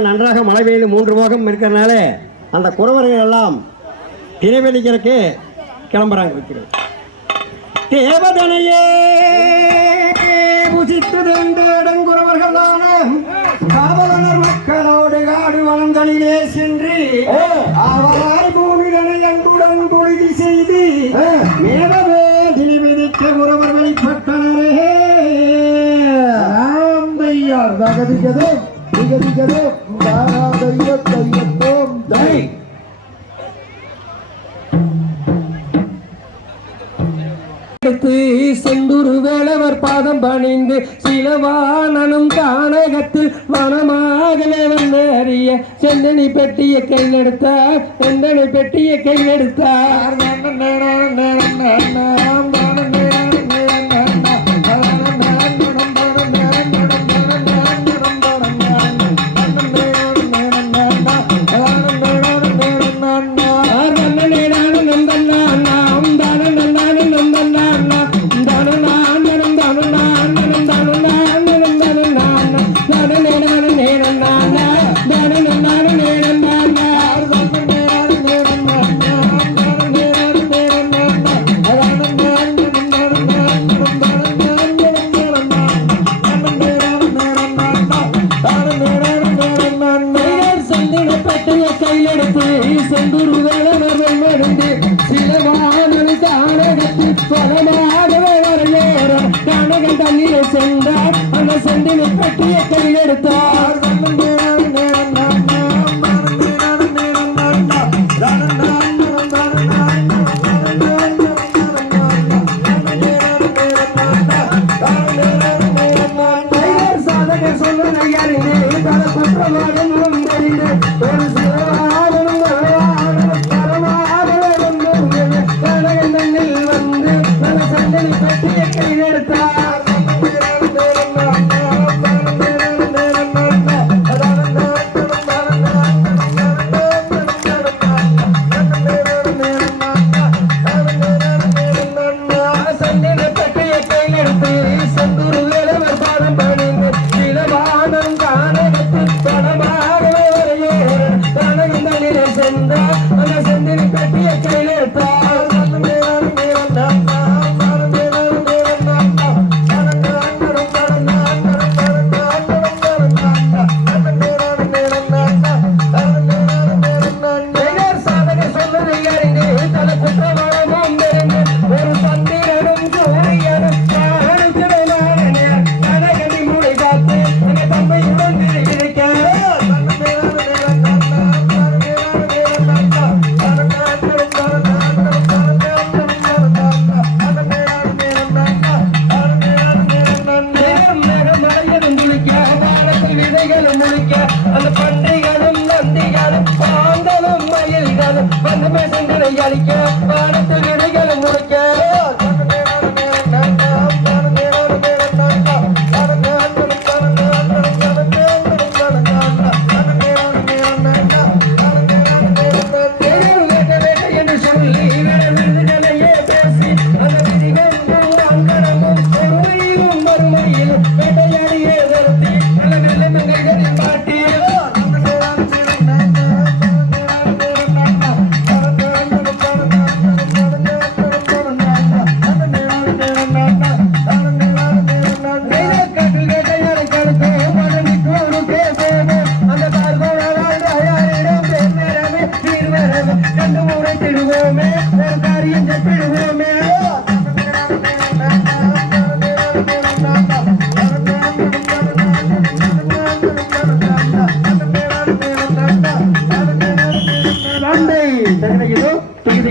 நன்றாக மழை பெய்து மூன்று போகம் இருக்கிறனால அந்த குறவர்கள் எல்லாம் திரைவெளிக்கிறதுக்கு கிளம்புறாங்க வைக்கிறது தேவதனையே காவலனர் மக்களோடு காடு வளங்களிலே சென்று அவராய் பூமிதனை அன்புடன் பொழுது செய்து மேலவே திணிவிதிக்க உறவர்களை பட்டனரே ஆந்தையார் தகதிகதோ திகதிகதோ தாராதைய தையத்தோம் தை செந்தூர் வேளவர் பாதம் பணிந்து சிலவானனும் கானகத்தில் மனமாகவே வந்தறிய செந்தனி பெட்டிய கையில் எடுத்தார் செந்தனி பெட்டிய கையில் எடுத்தார். கையிலெடுத்து செந்தூர் வேளவர்கள் மருந்து சில வானொலி தானகத்து பலமாகவே வரையோரம் கனகம் தண்ணீரை சென்றார். அந்த செந்தினை பற்றிய கையிலெடுத்தார் சாதகர் சொல்ல நையாரினே பல பாந்தலும் மயில்களும் வந்து மேசங்களை அழிக்க வானத்தில் விதைகளும் முடிக்க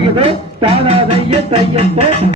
தந்தை தகுதிக்குதோ தானாதைய